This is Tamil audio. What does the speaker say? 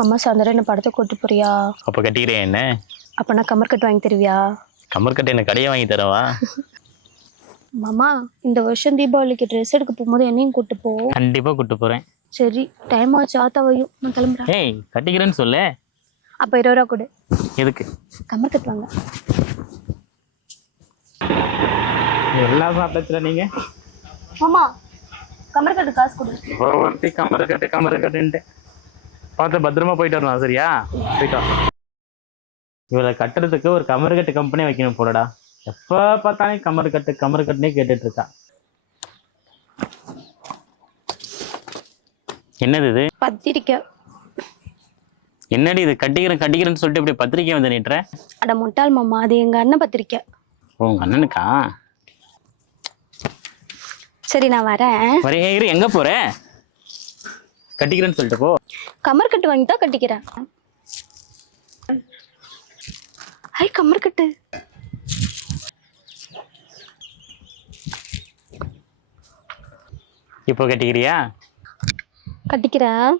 அம்மா சாயந்தரம் என்ன படத்தை கூட்டு போறியா? அப்ப கட்டிக்கிறேன் என்ன? அப்ப நான் கமர் கட்டு வாங்கி தருவியா? கமர் கட்டு என்ன கடையை வாங்கி தரவா? மாமா இந்த வருஷம் தீபாவளிக்கு ட்ரெஸ் எடுக்க போகும்போது என்னையும் கூட்டு போ. கண்டிப்பா கூட்டு போறேன். சரி டைம் ஆச்சு, ஆத்தாவையும் நான் கிளம்புறேன். ஏய் கட்டிக்கிறேன்னு சொல்லு. அப்ப 20 ரூபா கொடு. எதுக்கு? கமர் கட்டு வாங்க. எல்லாம் சாப்பிடச்சுல நீங்க. மாமா கமர் கட்டு காசு கொடு. ஒருத்தி கமர் கட்டுன்ட்டு பார்த்து பத்திரமா போயிட்டு வரணும். சரியா? போயிட்டு வா. இவளை கட்டுறதுக்கு ஒரு கமர் கட்டு கம்பெனி வைக்கணும் போலடா. எப்ப பார்த்தாலும் கமர் கட்டுனே கேட்டுட்டு இருக்கா. என்னது இது? பத்திரிக்கை. என்னடி இது? கட்டிக்கிறேன்னு சொல்லிட்டு இப்படி பத்திரிக்கை வந்து நீட்டுற? அட முட்டாள் மாமா, அது எங்க அண்ணன் பத்திரிக்கை. உங்க அண்ணனுக்கா? சரி நான் வரேன். இரு. எங்க போற? கட்டிக்கிறேன்னு சொல்லிட்டு போ. கமர் கட்டு வாங்கி தான் கட்டிக்கிறேன். ஹை கமர் கட்டு. இப்போ கட்டிக்கிறியா? கட்டிக்கிறேன்.